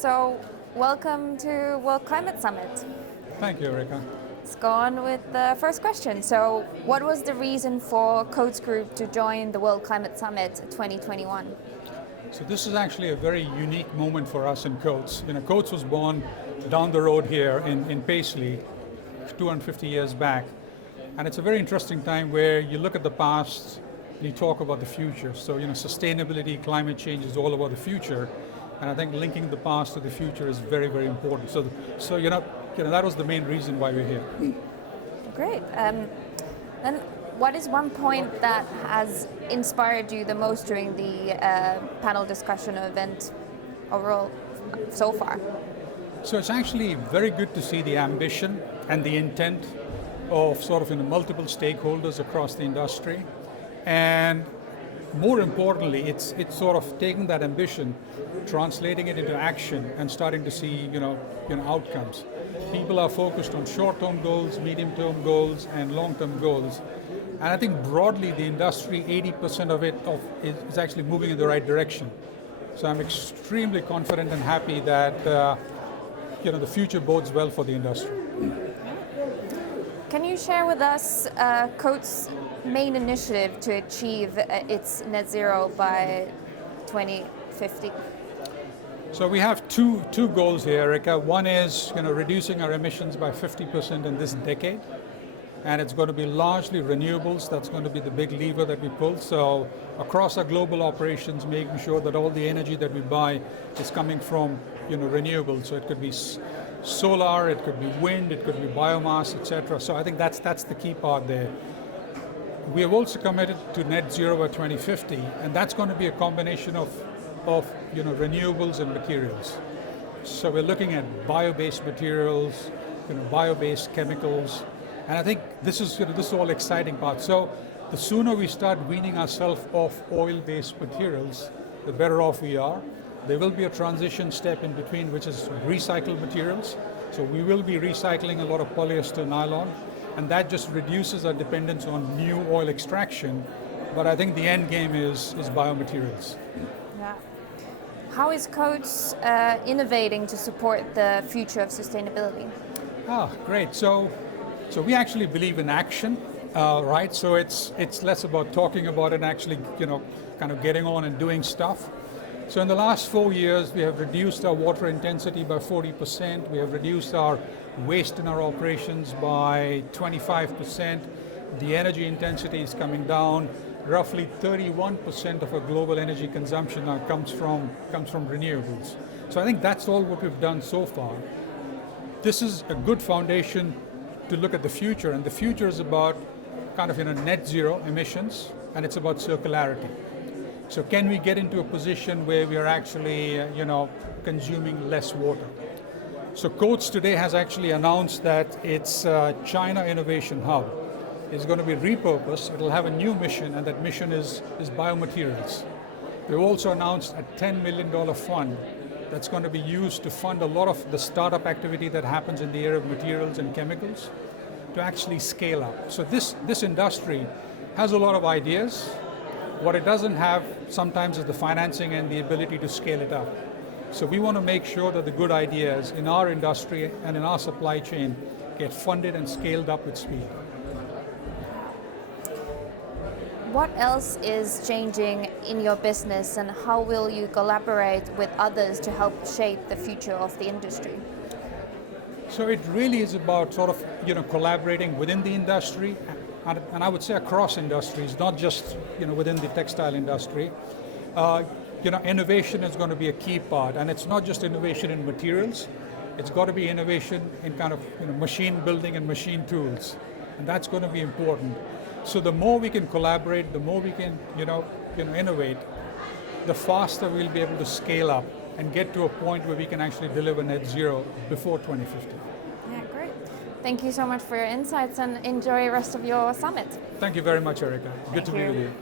So, welcome to World Climate Summit. Thank you, Erica. Let's go on with the first question. So, what was the reason for Coates Group to join the World Climate Summit 2021? So this is actually a very unique moment for us in Coates. Coates was born down the road here in Paisley 250 years back. And it's a very interesting time where you look at the past and you talk about the future. So, sustainability, climate change is all about the future. And I think linking the past to the future is very, very important. So that was the main reason why we're here. Great. Then what is one point that has inspired you the most during the panel discussion event overall so far? So it's actually very good to see the ambition and the intent of multiple stakeholders across the industry. And more importantly, it's sort of taking that ambition, translating it into action, and starting to see outcomes. People are focused on short-term goals, medium-term goals, and long-term goals. And I think broadly, the industry, 80% of it is actually moving in the right direction. So I'm extremely confident and happy that the future bodes well for the industry. Can you share with us Coates' main initiative to achieve its net zero by 2050? So we have two goals here, Erica. One is reducing our emissions by 50% in this decade, and it's going to be largely renewables. That's going to be the big lever that we pull. So across our global operations, making sure that all the energy that we buy is coming from renewables. So it could be solar, it could be wind, it could be biomass, etc. So I think that's the key part there. We have also committed to net zero by 2050, and that's going to be a combination of renewables and materials. So we're looking at bio-based materials, bio-based chemicals, and I think this is all exciting part. So the sooner we start weaning ourselves off oil-based materials, the better off we are. There will be a transition step in between, which is recycled materials. So we will be recycling a lot of polyester, nylon, and that just reduces our dependence on new oil extraction. But I think the end game is biomaterials. Yeah. How is Coates innovating to support the future of sustainability? Great. So we actually believe in action, right? So it's less about talking about it and actually, kind of getting on and doing stuff. So in the last 4 years, we have reduced our water intensity by 40%. We have reduced our waste in our operations by 25%. The energy intensity is coming down. Roughly 31% of our global energy consumption now comes from renewables. So I think that's all what we've done so far. This is a good foundation to look at the future, and the future is about net zero emissions, and it's about circularity. So can we get into a position where we are actually, consuming less water? So Coates today has actually announced that its China Innovation Hub is going to be repurposed. It'll have a new mission, and that mission is biomaterials. They've also announced a $10 million fund that's going to be used to fund a lot of the startup activity that happens in the area of materials and chemicals to actually scale up. So this industry has a lot of ideas. What it doesn't have sometimes is the financing and the ability to scale it up. So we want to make sure that the good ideas in our industry and in our supply chain get funded and scaled up with speed. What else is changing in your business, and how will you collaborate with others to help shape the future of the industry? So it really is about collaborating within the industry, and I would say across industries, not just within the textile industry. Innovation is going to be a key part, and it's not just innovation in materials. It's got to be innovation in machine building and machine tools, and that's going to be important. So the more we can collaborate, the more we can innovate, the faster we'll be able to scale up and get to a point where we can actually deliver net zero before 2050. Yeah, great. Thank you so much for your insights, and enjoy the rest of your summit. Thank you very much, Erica. Good to be with you.